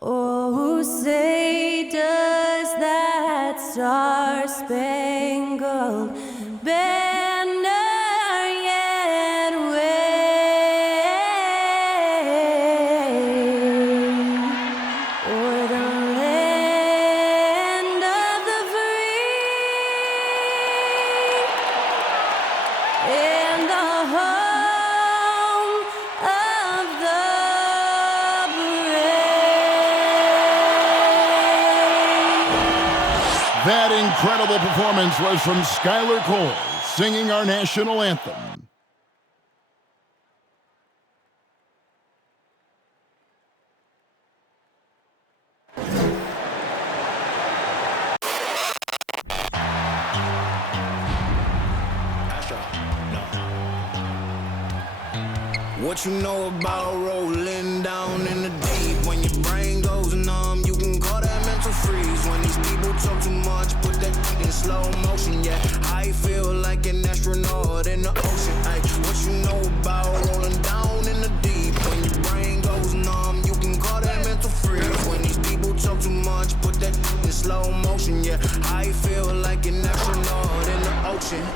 Oh, say does that star-spangled banner yet wave o'er the land of the free and the home of the brave. That incredible performance was from Skylar Cole, singing our national anthem. What you know about rolling down in the deep? When your brain goes numb, you can call that mental freeze. When these people talk too much, put that in slow motion. Yeah, I feel like an astronaut in the ocean. Ay, what you know about rolling down in the deep? When your brain goes numb, you can call that mental freeze. When these people talk too much, put that in slow motion. Yeah, I feel like an astronaut in the ocean.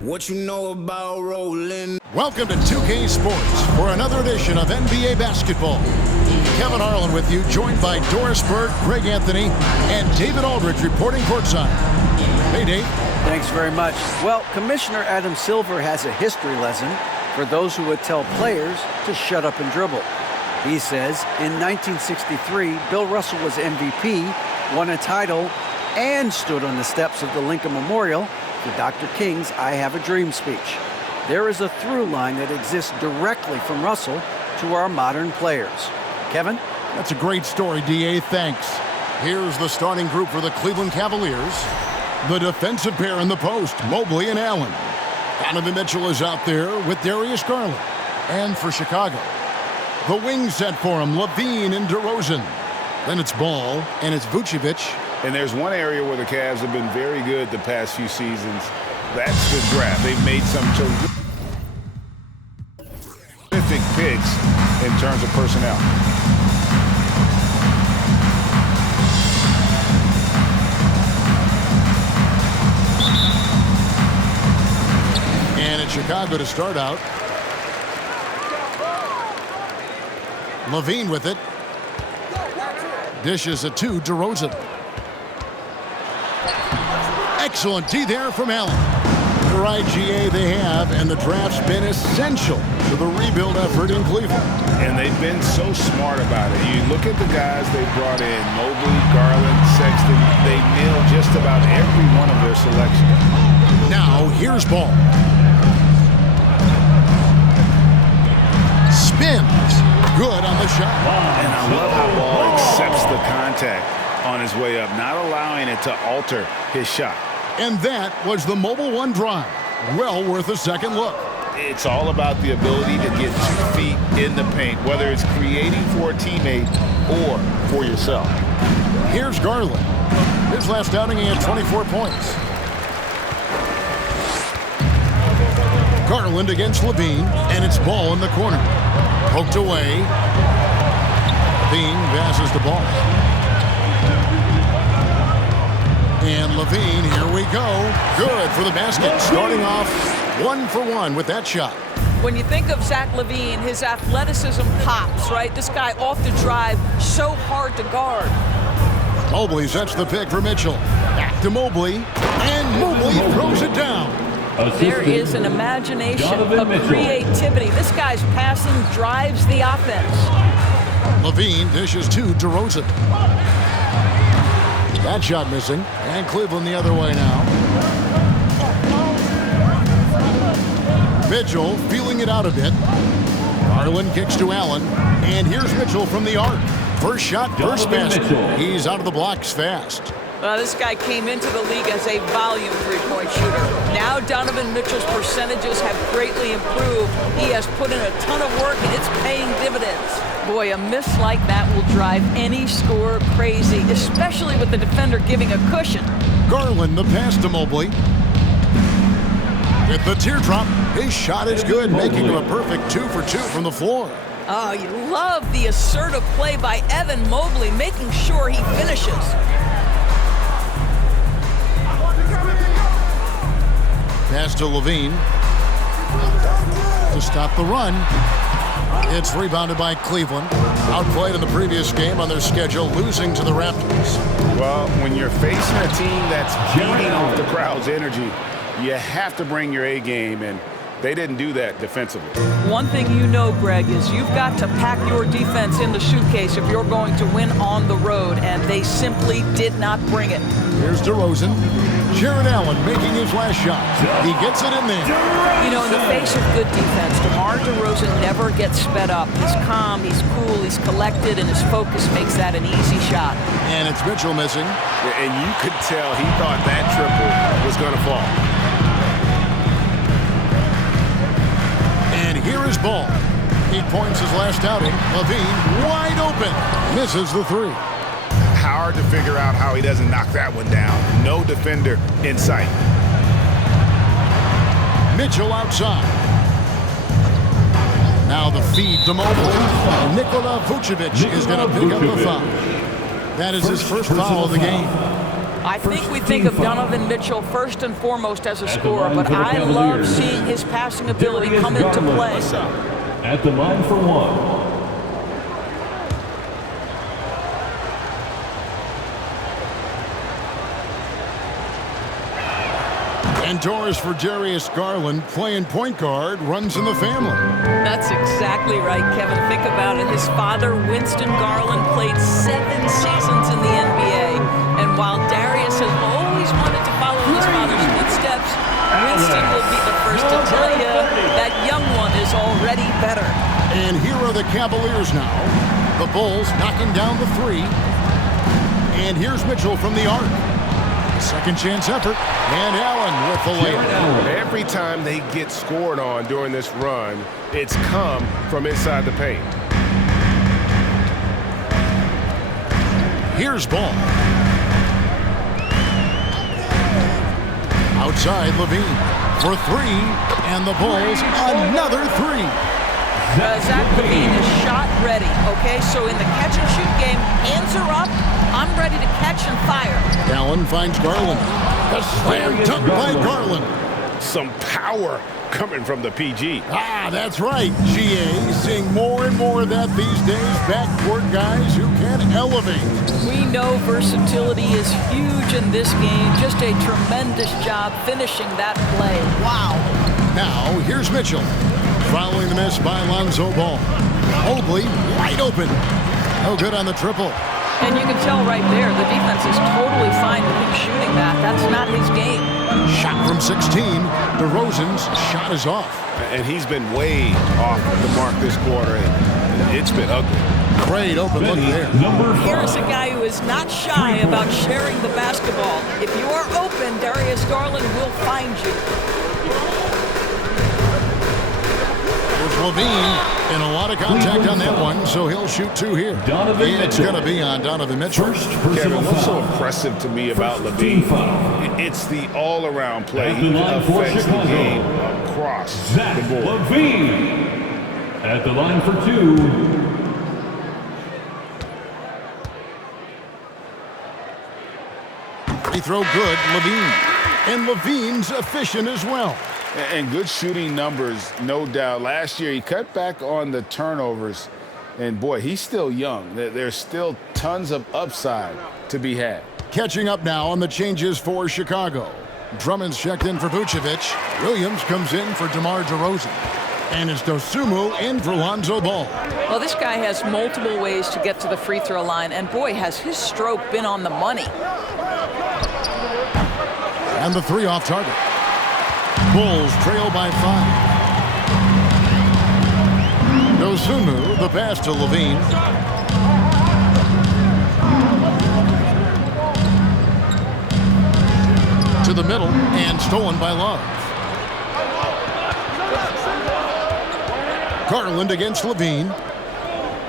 What you know about rolling? Welcome to 2K Sports for another edition of NBA basketball. Kevin Harlan with you, joined by Doris Burke, Greg Anthony, and David Aldridge reporting courtside. Hey, Dave. Thanks very much. Well, Commissioner Adam Silver has a history lesson for those who would tell players to shut up and dribble. He says in 1963, Bill Russell was MVP, won a title, and stood on the steps of the Lincoln Memorial for Dr. King's I Have a Dream speech. There is a through line that exists directly from Russell to our modern players. Kevin? That's a great story, D.A. Thanks. Here's the starting group for the Cleveland Cavaliers. The defensive pair in the post, Mobley and Allen. Donovan Mitchell is out there with Darius Garland. And for Chicago, the wing set for him, LaVine and DeRozan. Then it's Ball, and it's Vucevic. And there's one area where the Cavs have been very good the past few seasons. That's the draft. They've made some terrific picks in terms of personnel. And it's Chicago to start out. LaVine with it. Dishes it to DeRozan. Excellent D there from Allen. The right GA they have, and the draft's been essential to the rebuild effort in Cleveland. And they've been so smart about it. You look at the guys they brought in, Mobley, Garland, Sexton, they nailed just about every one of their selections. Now, here's Ball. Spins. Good on the shot. And I love how Ball accepts the contact on his way up, not allowing it to alter his shot. And that was the Mobile One drive. Well worth a second look. It's all about the ability to get 2 feet in the paint, whether it's creating for a teammate or for yourself. Here's Garland. His last outing, he had 24 points. Garland against LaVine, and it's Ball in the corner. Poked away. LaVine passes the ball. And LaVine, here we go. Good for the basket. Starting off 1 for 1 with that shot. When you think of Zach LaVine, his athleticism pops, right? This guy off the drive, so hard to guard. Mobley sets the pick for Mitchell. Back to Mobley. And Mobley throws it down. There is an imagination, a creativity. This guy's passing drives the offense. LaVine dishes to DeRozan. That shot missing. And Cleveland the other way now. Mitchell feeling it out a bit. Garland kicks to Allen. And here's Mitchell from the arc. First shot, first basket. He's out of the blocks fast. This guy came into the league as a volume three-point shooter. Now Donovan Mitchell's percentages have greatly improved. He has put in a ton of work, and it's paying dividends. Boy, a miss like that will drive any scorer crazy, especially with the defender giving a cushion. Garland, the pass to Mobley. With the teardrop, his shot is good, making him a perfect 2 for 2 from the floor. Oh, you love the assertive play by Evan Mobley, making sure he finishes. Pass to Levine to stop the run. It's rebounded by Cleveland. Outplayed in the previous game on their schedule, losing to the Raptors. Well, when you're facing a team that's feeding off the crowd's energy, you have to bring your A game, and they didn't do that defensively. One thing you know, Greg, is you've got to pack your defense in the suitcase if you're going to win on the road, and they simply did not bring it. Here's DeRozan. Jared Allen making his last shot. He gets it in there. You know, in the face of good defense, DeMar DeRozan never gets sped up. He's calm, he's cool, he's collected, and his focus makes that an easy shot. And it's Mitchell missing. And you could tell he thought that triple was going to fall. And here is Ball. He points his last outing. Levine wide open. Misses the three. Hard to figure out how he doesn't knock that one down. No defender in sight. Mitchell outside. Now the feed to Mobley. Nikola Vucevic is going to pick up the foul. That is his first foul of the game. I think we think of Donovan Mitchell first and foremost as a scorer, but I love seeing his passing ability come into play. At the line for one. And Doris for Darius Garland, playing point guard, runs in the family. That's exactly right, Kevin. Think about it. His father, Winston Garland, played 7 seasons in the NBA. And while Darius has always wanted to follow in his father's footsteps, Winston will be the first to tell you that young one is already better. And here are the Cavaliers now. The Bulls knocking down the three. And here's Mitchell from the arc. Second chance effort, and Allen with the layup. Every time they get scored on during this run, it's come from inside the paint. Here's Ball. Outside Levine for three, and the Bulls another three. Zach Levine is shot ready, okay? So in the catch-and-shoot game, hands are up. I'm ready to catch and fire. Allen finds Garland. The slam dunk by Garland. Some power coming from the PG. Ah, that's right, GA. Seeing more and more of that these days. Backcourt guys who can elevate. We know versatility is huge in this game. Just a tremendous job finishing that play. Wow. Now, here's Mitchell. Following the miss by Lonzo Ball. Mobley wide open. No good on the triple. And you can tell right there, the defense is totally fine with him shooting that. That's not his game. Shot from 16. DeRozan's shot is off. And he's been way off the mark this quarter. And it's been ugly. Great open look there. Here's a guy who is not shy about sharing the basketball. If you are open, Darius Garland will find you. Levine, and a lot of contact on that one, so he'll shoot two here. It's going to be on Donovan Mitchell. Kevin, what's so impressive to me about Levine? It's the all-around play. He affects the game across the board. Levine at the line for two. Free throw good, Levine. And Levine's efficient as well. And good shooting numbers, no doubt. Last year, he cut back on the turnovers. And, boy, he's still young. There's still tons of upside to be had. Catching up now on the changes for Chicago. Drummond's checked in for Vucevic. Williams comes in for DeMar DeRozan. And it's Dosunmu in for Lonzo Ball. Well, this guy has multiple ways to get to the free throw line. And, boy, has his stroke been on the money. And the three off target. Bulls trail by 5. Dosunmu, the pass to Levine. To the middle, and stolen by Love. Garland against Levine.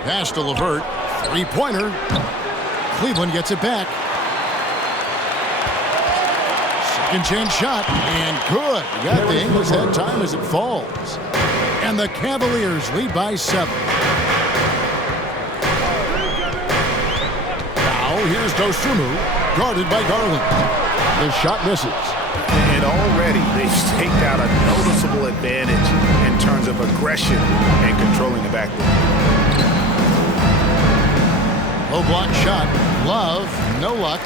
Pass to LeVert. Three-pointer. Cleveland gets it back. Second chance shot, and good. Got the English that time as it falls. And the Cavaliers lead by 7. here's Dosunmu, guarded by Garland. The shot misses. And already they've staked out a noticeable advantage in terms of aggression and controlling the backboard. Low block shot. Love, no luck.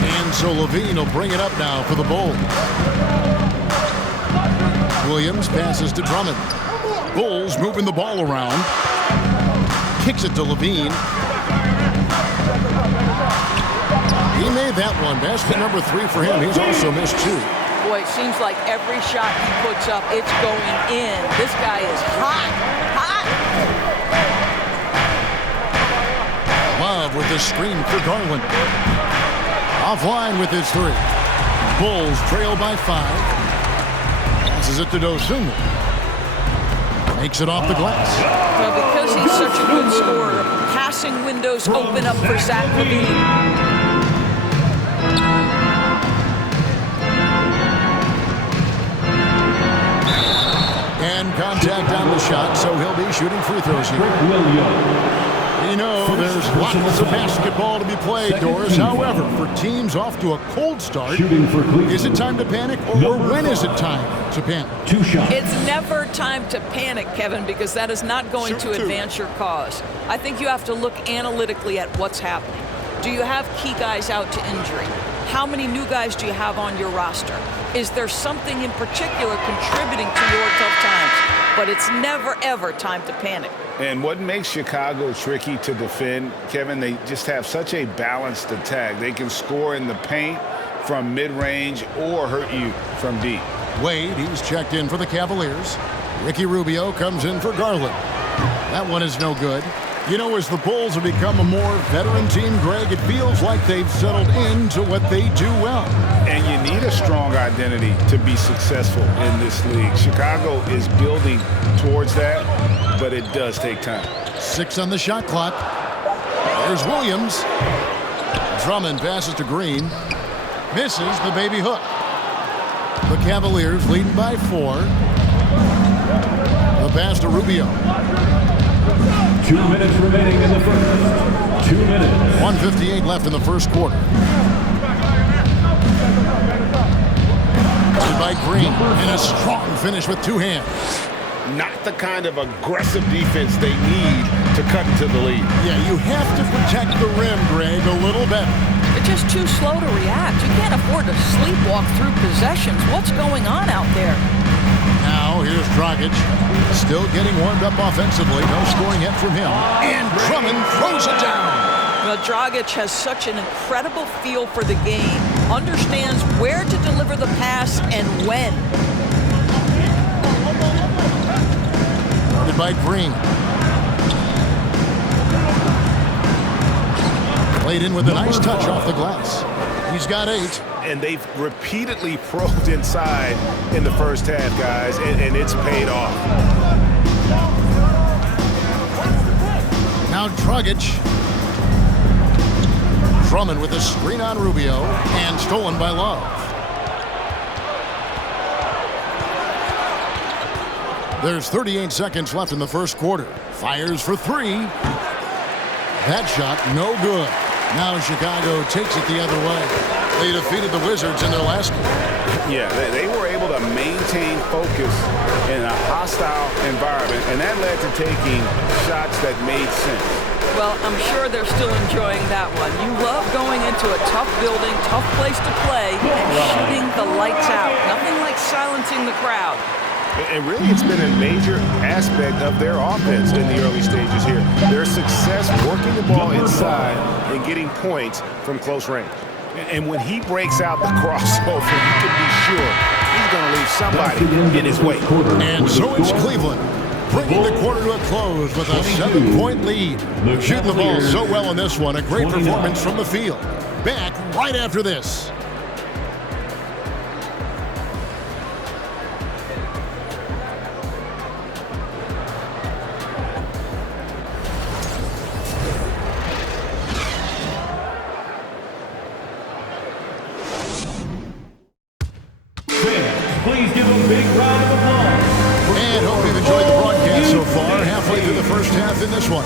And so Levine will bring it up now for the Bulls. Williams passes to Drummond. Bulls moving the ball around. Kicks it to Levine. He made that one. Basket number 3 for him. He's also missed 2. Boy, it seems like every shot he puts up, it's going in. This guy is hot, hot. Love with the screen for Garland. Offline with his 3. Bulls trail by 5. Passes it to Dosunmu. Makes it off the glass. Well, because he's such a good scorer, passing windows open up for Zach LaVine. And contact on the shot, so he'll be shooting free throws here. You know, there's lots of basketball to be played, Doris. However, for teams off to a cold start, is it time to panic, or when is it time to panic? 2 shots. It's never time to panic, Kevin, because that is not going to advance your cause. I think you have to look analytically at what's happening. Do you have key guys out to injury? How many new guys do you have on your roster? Is there something in particular contributing to your tough times? But it's never, ever time to panic. And what makes Chicago tricky to defend, Kevin, they just have such a balanced attack. They can score in the paint from mid-range or hurt you from deep. Wade, he's checked in for the Cavaliers. Ricky Rubio comes in for Garland. That one is no good. You know, as the Bulls have become a more veteran team, Greg, it feels like they've settled into what they do well. And you need a strong identity to be successful in this league. Chicago is building towards that, but it does take time. 6 on the shot clock. There's Williams. Drummond passes to Green. Misses the baby hook. The Cavaliers leading by 4. The pass to Rubio. 2 minutes remaining in the first. 2 minutes. 1:58 left in the first quarter. By Green, and a strong finish with 2 hands. Not the kind of aggressive defense they need to cut into the lead. Yeah, you have to protect the rim, Greg, a little better. They're just too slow to react. You can't afford to sleepwalk through possessions. What's going on out there? Now, here's Dragic. Still getting warmed up offensively. No scoring yet from him. And Drummond throws it down. Well, Dragic has such an incredible feel for the game. Understands where to deliver the pass and when. Guarded by Green. Played in with a nice touch off the glass. He's got 8. And they've repeatedly probed inside in the first half, guys, and it's paid off. Now Dragic. Drummond with a screen on Rubio and stolen by Love. There's 38 seconds left in the first quarter. Fires for 3. That shot no good. Now Chicago takes it the other way. They defeated the Wizards in their last game. Yeah, they were able to maintain focus in a hostile environment, and that led to taking shots that made sense. Well, I'm sure they're still enjoying that one. You love going into a tough building, tough place to play, and shooting the lights out. Nothing like silencing the crowd. And really, it's been a major aspect of their offense in the early stages here. Their success working the ball inside and getting points from close range. And when he breaks out the crossover, you can be sure he's going to leave somebody in his way. And so it's Cleveland, bringing the quarter to a close with a 7-point lead. Shooting the ball so well in this one. A great performance from the field. Back right after this. Please give a big round of applause. And hope you've enjoyed the broadcast so far. Halfway through the first half in this one.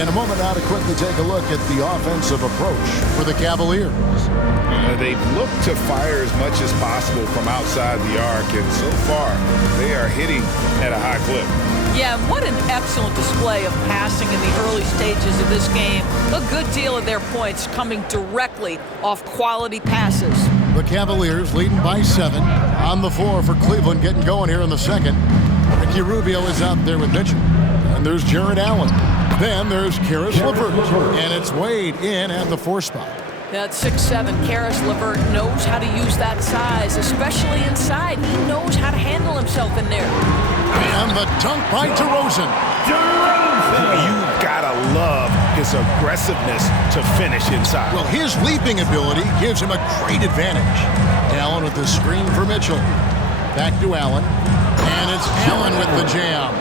In a moment now to quickly take a look at the offensive approach for the Cavaliers. They've looked to fire as much as possible from outside the arc, and so far they are hitting at a high clip. Yeah, what an excellent display of passing in the early stages of this game. A good deal of their points coming directly off quality passes. The Cavaliers leading by 7 on the floor for Cleveland, getting going here in the second. Ricky Rubio is out there with Mitchell. And there's Jared Allen. Then there's Karis LeVert. And it's Wade in at the 4 spot. At 6'7", Karis LeVert knows how to use that size, especially inside. He knows how to handle himself in there. And the dunk by DeRozan. You gotta love his aggressiveness to finish inside. Well, his leaping ability gives him a great advantage. Allen with the screen for Mitchell. Back to Allen. And it's Allen with the jam.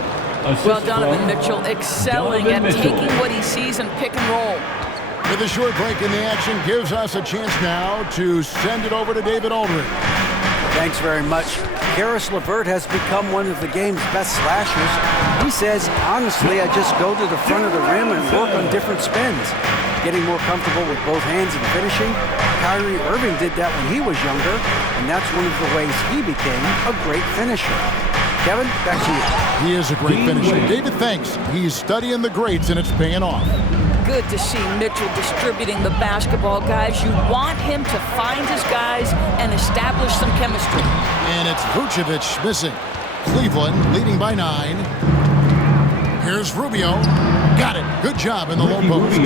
Well, Donovan Mitchell excelling at taking what he sees in pick and roll. With a short break in the action, gives us a chance now to send it over to David Aldridge. Thanks very much. Karis LeVert has become one of the game's best slashers. He says, honestly, I just go to the front of the rim and work on different spins. Getting more comfortable with both hands and finishing. Kyrie Irving did that when he was younger, and that's one of the ways he became a great finisher. Kevin, back to you. He is a great finisher. David, thanks. He's studying the greats, and it's paying off. Good to see Mitchell distributing the basketball, guys. You want him to find his guys and establish some chemistry. And it's Vucevic missing. Cleveland leading by 9. Here's Rubio. Got it. Good job in the low post.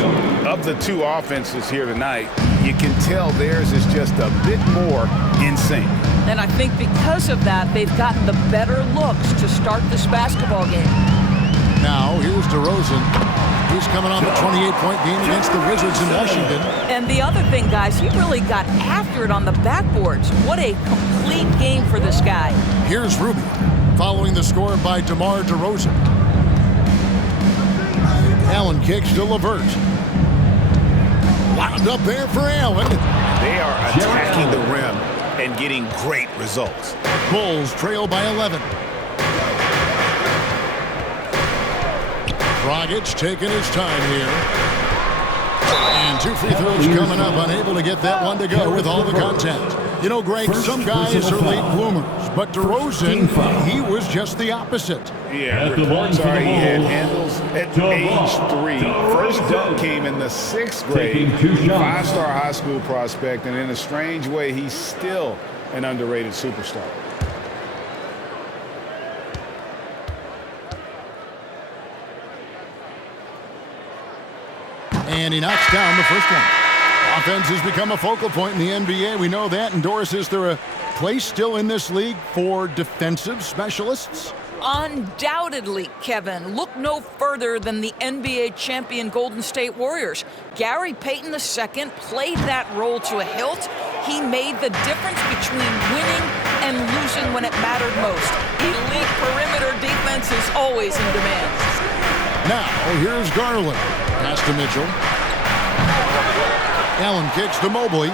Of the two offenses here tonight, you can tell theirs is just a bit more in sync. And I think because of that, they've gotten the better looks to start this basketball game. Now, here's DeRozan. He's coming off a 28-point game against the Wizards in Washington. And the other thing, guys, he really got after it on the backboards. What a complete game for this guy. Here's Rubio, following the score by DeMar DeRozan. Allen kicks to LeVert. Wound up there for Allen. They are attacking the rim and getting great results. Bulls trail by 11. Dragic taking his time here. And 2 free throws coming up, unable to get that one to go with all the contact. You know, Greg, some guys are late bloomers, but DeRozan, he was just the opposite. Yeah, reports are he had handles at age 3. First dunk came in the 6th grade. 5-star high school prospect, and in a strange way, he's still an underrated superstar. And he knocks down the first one. Offense has become a focal point in the NBA. We know that. And Doris, is there a place still in this league for defensive specialists? Undoubtedly, Kevin. Look no further than the NBA champion Golden State Warriors. Gary Payton II played that role to a hilt. He made the difference between winning and losing when it mattered most. Elite perimeter defense is always in demand. Now, here's Garland. Pass to Mitchell. Allen kicks to Mobley.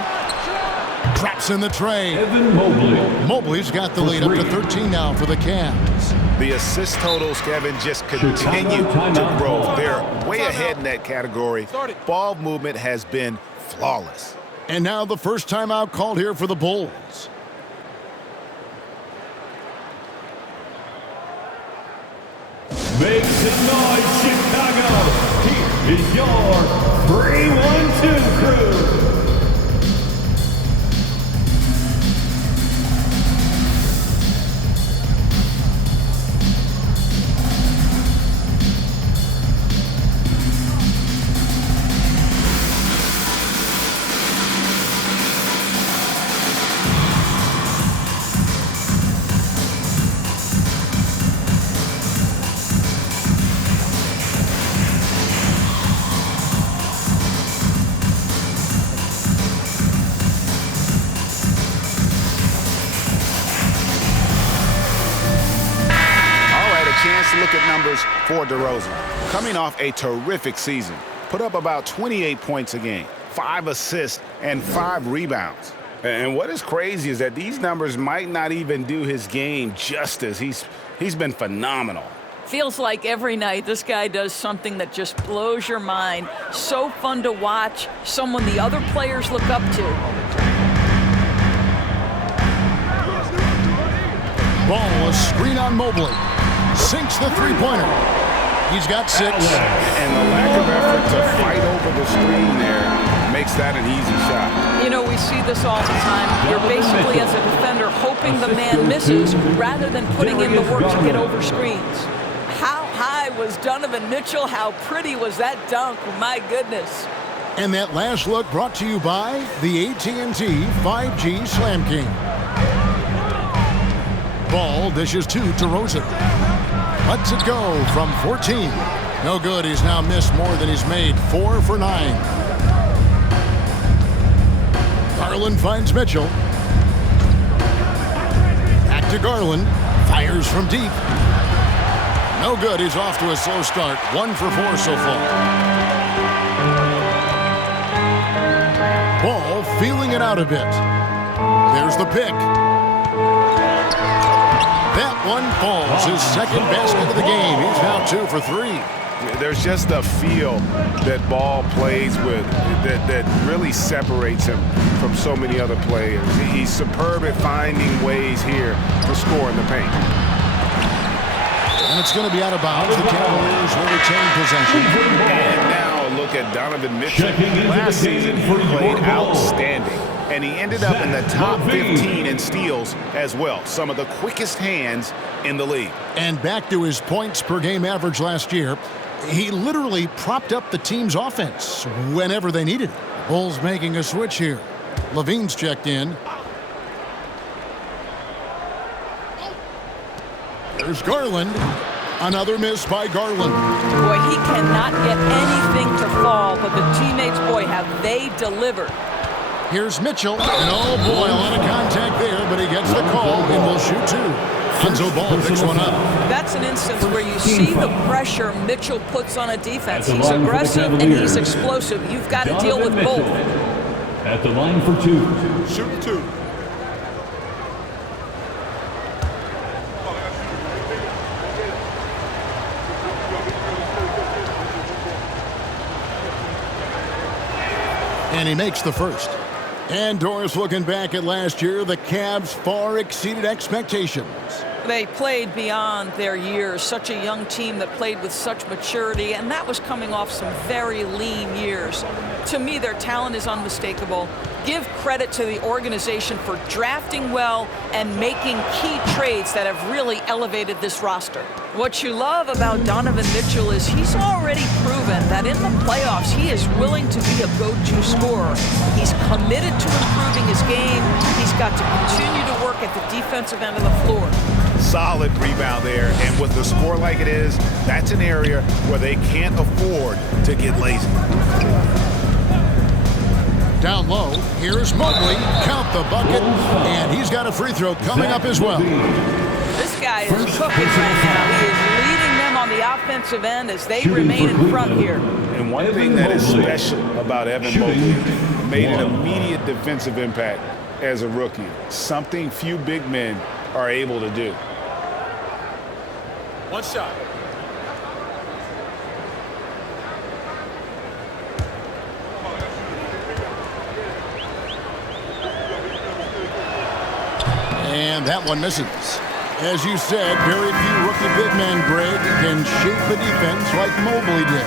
Traps in the tray. Evan Mobley. Mobley's got the lead up to 13 now for the Cavs. The assist totals, Kevin, just continue to grow. They're way ahead in that category. Ball movement has been flawless. And now the first timeout called here for the Bulls. Make some noise, Chicago. Here is your 3-1-2 crew. Look at numbers for DeRozan. Coming off a terrific season, put up about 28 points a game, 5 assists, and 5 rebounds. And what is crazy is that these numbers might not even do his game justice. He's been phenomenal. Feels like every night this guy does something that just blows your mind. So fun to watch, someone the other players look up to. Ball, a screen on Mobley. Sinks the three-pointer. He's got 6. And the lack of effort to fight over the screen there makes that an easy shot. You know, we see this all the time. You're basically, as a defender, hoping the man misses rather than putting in the work to get over screens. How high was Donovan Mitchell? How pretty was that dunk? My goodness. And that last look brought to you by the AT&T 5G Slam King. Ball dishes to DeRozan. Lets it go from 14. No good. He's now missed more than he's made. 4 for 9. Garland finds Mitchell. Back to Garland. Fires from deep. No good. He's off to a slow start. 1 for 4 so far. Ball feeling it out a bit. There's the pick. That one falls. His second basket of the game. He's now 2 for 3. There's just a feel that Ball plays with that really separates him from so many other players. He's superb at finding ways here to score in the paint. And it's going to be out of bounds. The Cavaliers will retain possession. And now a look at Donovan Mitchell. Last season he played outstanding. And he ended up in the top 15 in steals as well. Some of the quickest hands in the league. And back to his points per game average last year, he literally propped up the team's offense whenever they needed it. Bulls making a switch here. Levine's checked in. There's Garland. Another miss by Garland. Boy, he cannot get anything to fall, but the teammates, boy, have they delivered. Here's Mitchell. And oh boy, a lot of contact there, but he gets the call and will shoot 2. Lonzo Ball picks one up. That's an instance where you see the pressure Mitchell puts on a defense. He's aggressive and he's explosive. You've got to deal with both. At the line for 2. Shoot 2. And he makes the first. And Doris, looking back at last year, the Cavs far exceeded expectations. They played beyond their years. Such a young team that played with such maturity, and that was coming off some very lean years. To me, their talent is unmistakable. Give credit to the organization for drafting well and making key trades that have really elevated this roster. What you love about Donovan Mitchell is he's already proven that in the playoffs he is willing to be a go-to scorer. He's committed to improving his game. He's got to continue to work at the defensive end of the floor. Solid rebound there, and with the score like it is, that's an area where they can't afford to get lazy. Down low, here's Mobley. Count the bucket, and he's got a free throw coming up as well. This guy is cooking right now. He is leading them on the offensive end as they remain in front here. And one thing that is special about Evan Mobley, made an immediate defensive impact as a rookie. Something few big men are able to do. One shot. And that one misses. As you said, very few rookie big men, Greg, can shape a defense like Mobley did.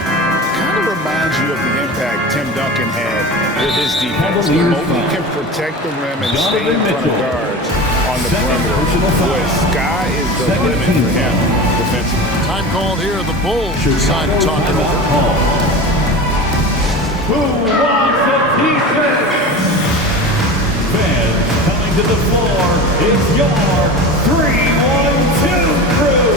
Kind of reminds you of the impact Tim Duncan had with his defense. Mobley can protect the rim and stay in front of guards on the perimeter. Boy, sky is the limit for him defensively. Time called here. The Bulls decide to talk it over. Who wants a defense? Fans coming to the floor, it's your 3-1-2 crew.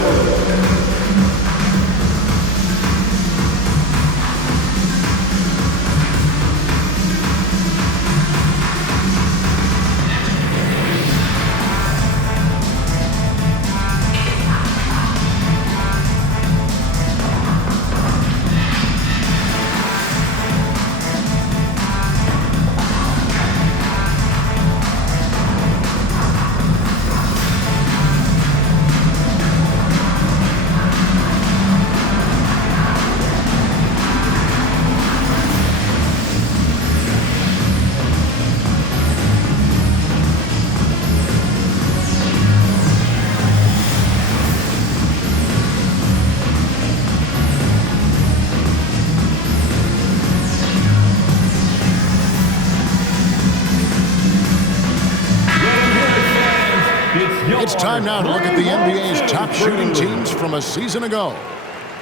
Time now to look at the NBA's top shooting teams from a season ago.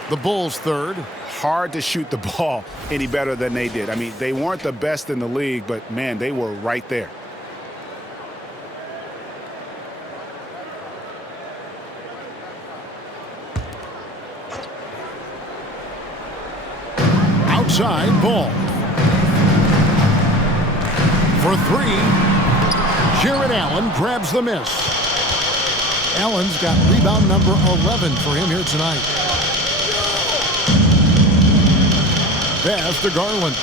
The Bulls third. Hard to shoot the ball any better than they did. I mean, they weren't the best in the league, but, man, they were right there. Outside ball. For three, Jared Allen grabs the miss. Allen's got rebound number 11 for him here tonight. Pass to Garland.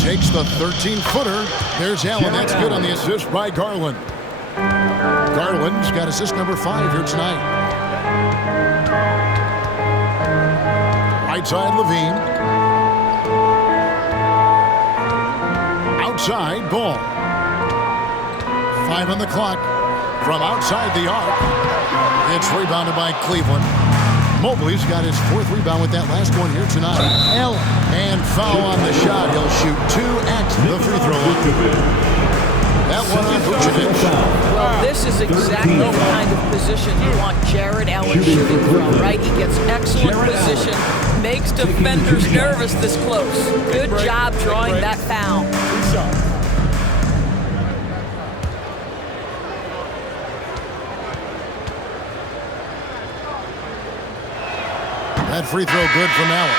Takes the 13-footer. There's Allen. That's good on the assist by Garland. Garland's got assist number 5 here tonight. Right side, Levine. Outside, ball. 5 on the clock. From outside the arc. It's rebounded by Cleveland. Mobley's got his 4th rebound with that last one here tonight. Allen. And foul on the shot. He'll shoot 2 at the free throw line. That one on Vucevic. Well, this is exactly the kind of position you want Jared Allen shooting from, right? He gets excellent position, makes defenders nervous this close. Good job drawing that foul. That free throw good from Allen.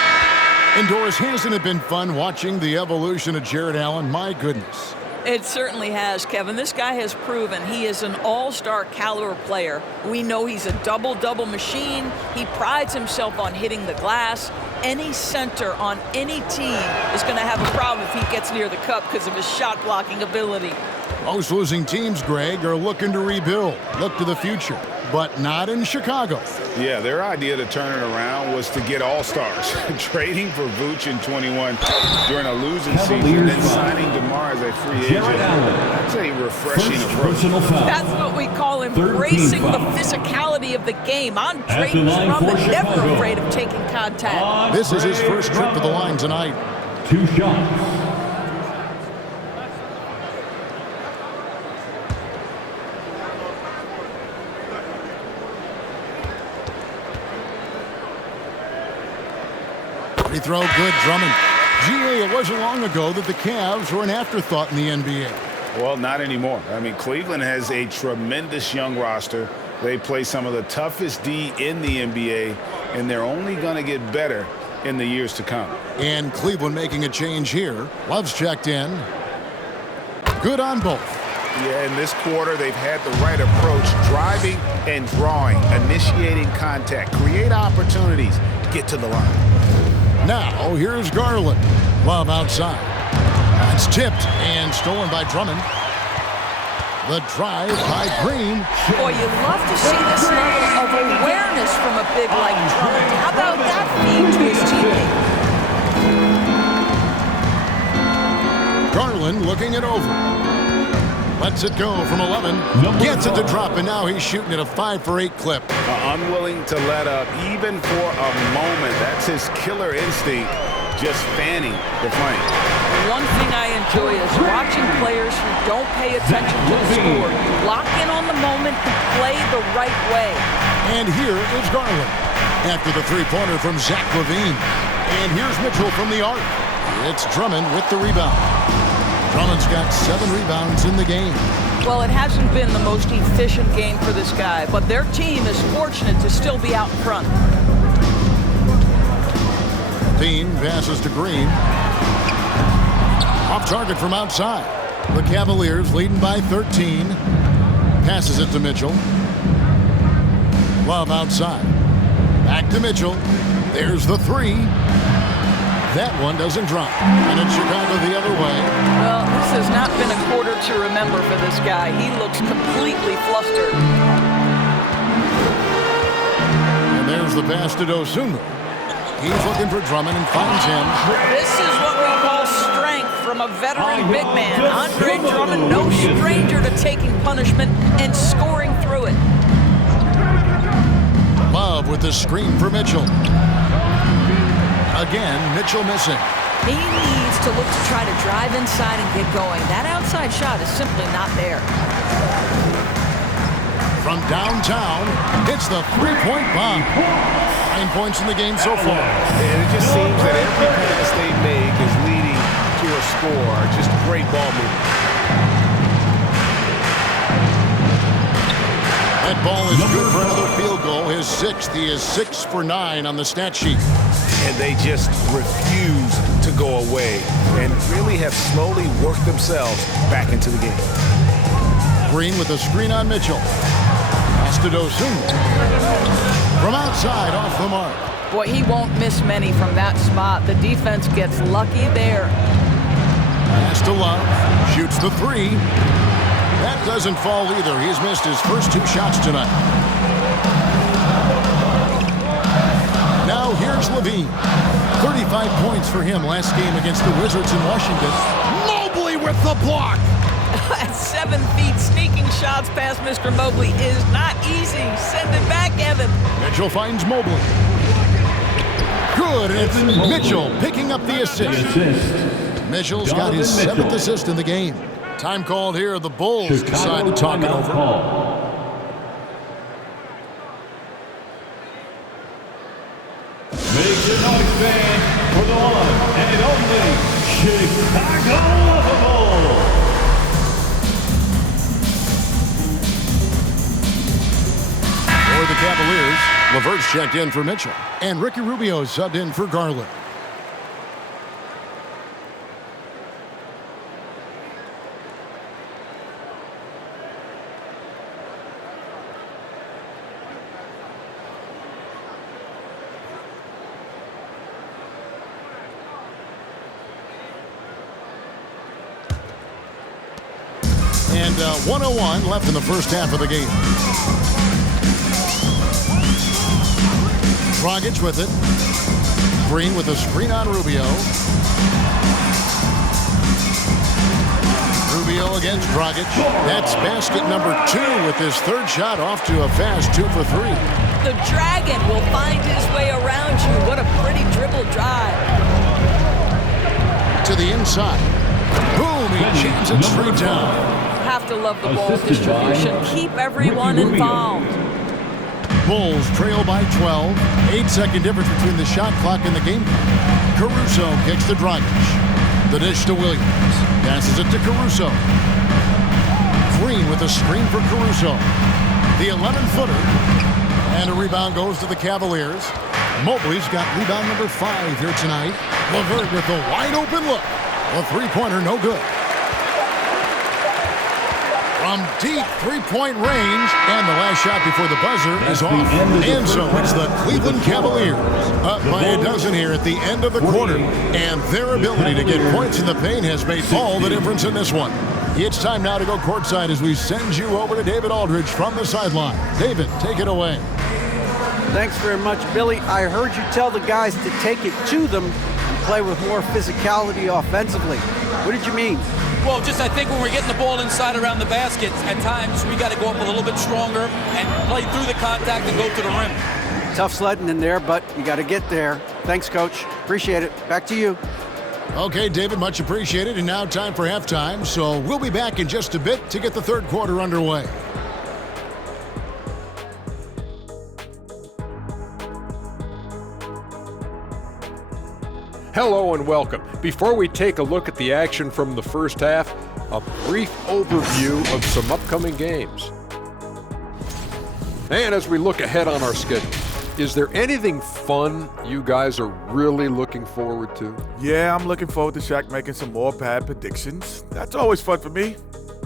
Indoors, hasn't it been fun watching the evolution of Jared Allen? My goodness. It certainly has, Kevin. This guy has proven he is an all-star caliber player. We know he's a double-double machine. He prides himself on hitting the glass. Any center on any team is going to have a problem if he gets near the cup because of his shot-blocking ability. Most losing teams, Greg, are looking to rebuild, look to the future, but not in Chicago. Yeah, their idea to turn it around was to get all-stars. Trading for Vooch in 21 during a losing season, then signing DeMar as a free agent. That's a refreshing approach. That's what we call embracing the physicality of the game. Andre Drummond, never afraid of taking contact. This is his first trip to the line tonight. 2 shots. Free throw good, Drummond. GA, it wasn't long ago that the Cavs were an afterthought in the NBA. Well, not anymore. I mean, Cleveland has a tremendous young roster. They play some of the toughest D in the NBA, and they're only going to get better in the years to come. And Cleveland making a change here. Love's checked in. Good on both. Yeah, in this quarter, they've had the right approach, driving and drawing, initiating contact, create opportunities, get to the line. Now, here's Garland. Love outside. It's tipped and stolen by Drummond. The drive by Green. Boy, you love to see this level of awareness from a big like Drummond. How about that feed to his teammate? Garland looking it over. Lets it go from 11. Gets it to drop, and now he's shooting at a 5 for 8 clip. Unwilling to let up, even for a moment. That's his killer instinct, just fanning the flame. One thing I enjoy is watching players who don't pay attention to the score. You lock in on the moment and play the right way. And here is Garland after the three-pointer from Zach LaVine. And here's Mitchell from the arc. It's Drummond with the rebound. Drummond's got 7 rebounds in the game. Well, it hasn't been the most efficient game for this guy, but their team is fortunate to still be out in front. Dean passes to Green. Off target from outside. The Cavaliers leading by 13. Passes it to Mitchell. Love outside. Back to Mitchell. There's the 3. That one doesn't drop. And it's Chicago the other way. Well, this has not been a quarter to remember for this guy. He looks completely flustered. And there's the pass to Dosunmu. He's looking for Drummond and finds him. This is what we call strength from a veteran big man. Andre Drummond, no stranger to taking punishment and scoring through it. Love with the screen for Mitchell. Again, Mitchell missing. He needs to look to try to drive inside and get going. That outside shot is simply not there. From downtown, it's the three-point bomb. 9 points in the game so far. And it just seems that every pass they make is leading to a score. Just great ball movement. That ball is good for another field goal. His 6th. He is 6 for 9 on the stat sheet. And they just refuse to go away and really have slowly worked themselves back into the game. Green with a screen on Mitchell. Pass to Dosunmu. From outside, off the mark. Boy, he won't miss many from that spot. The defense gets lucky there. Pass to Love. Shoots the 3. That doesn't fall either. He's missed his first 2 shots tonight. Now here's Levine. 35 points for him last game against the Wizards in Washington. Mobley with the block. At 7 feet, sneaking shots past Mr. Mobley is not easy. Send it back, Evan. Mitchell finds Mobley. Good, and it's Mitchell picking up the assist. Mitchell's got his 7th assist in the game. Time called here. The Bulls decide to talk it over. Make some noise, fans, for the one and only Chicago Bulls. For the Cavaliers, LeVert's checked in for Mitchell, and Ricky Rubio subbed in for Garland. And 1:01 left in the first half of the game. Dragic with it. Green with a screen on Rubio. Rubio against Dragic. That's basket number 2 with his 3rd shot off to a fast 2 for 3. The Dragon will find his way around you. What a pretty dribble drive. To the inside. Boom, he jams it straight down. Have to love the ball distribution. Keep everyone involved. Bulls trail by 12. 8-second difference between the shot clock and the game clock. Caruso kicks to Dragic. The dish to Williams. Passes it to Caruso. Green with a screen for Caruso. The 11-footer. And a rebound goes to the Cavaliers. Mobley's got rebound number 5 here tonight. LeVert with a wide open look. A three-pointer no good. From deep three-point range, and the last shot before the buzzer is off. And so it's the Cleveland Cavaliers up by a dozen here at the end of the quarter. And their ability to get points in the paint has made all the difference in this one. It's time now to go courtside as we send you over to David Aldridge from the sideline. David, take it away. Thanks very much, Billy. I heard you tell the guys to take it to them and play with more physicality offensively. What did you mean? Well, just I think when we're getting the ball inside around the basket, at times we got to go up a little bit stronger and play through the contact and go to the rim. Tough sledding in there, but you got to get there. Thanks, Coach. Appreciate it. Back to you. Okay, David, much appreciated. And now time for halftime. So we'll be back in just a bit to get the third quarter underway. Hello and welcome. Before we take a look at the action from the first half, a brief overview of some upcoming games. And as we look ahead on our schedule, is there anything fun you guys are really looking forward to? Yeah, I'm looking forward to Shaq making some more bad predictions. That's always fun for me.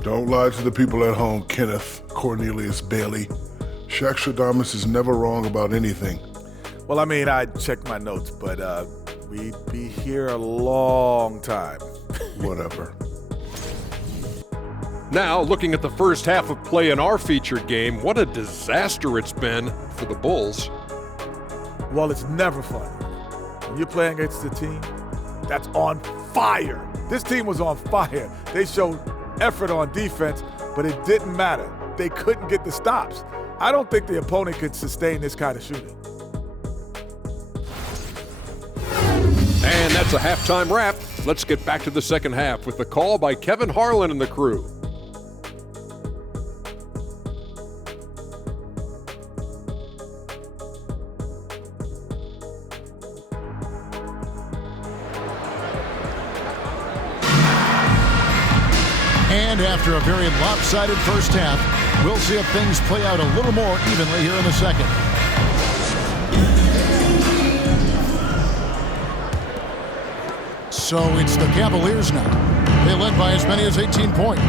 Don't lie to the people at home, Kenneth Cornelius Bailey. Shaq Stradamus is never wrong about anything. Well, I mean, I checked my notes, but we'd be here a long time. Whatever. Now, looking at the first half of play in our featured game, what a disaster it's been for the Bulls. Well, it's never fun. When you're playing against a team that's on fire. This team was on fire. They showed effort on defense, but it didn't matter. They couldn't get the stops. I don't think the opponent could sustain this kind of shooting. And that's a halftime wrap. Let's get back to the second half with the call by Kevin Harlan and the crew. And after a very lopsided first half, we'll see if things play out a little more evenly here in the second. So it's the Cavaliers now. They led by as many as 18 points.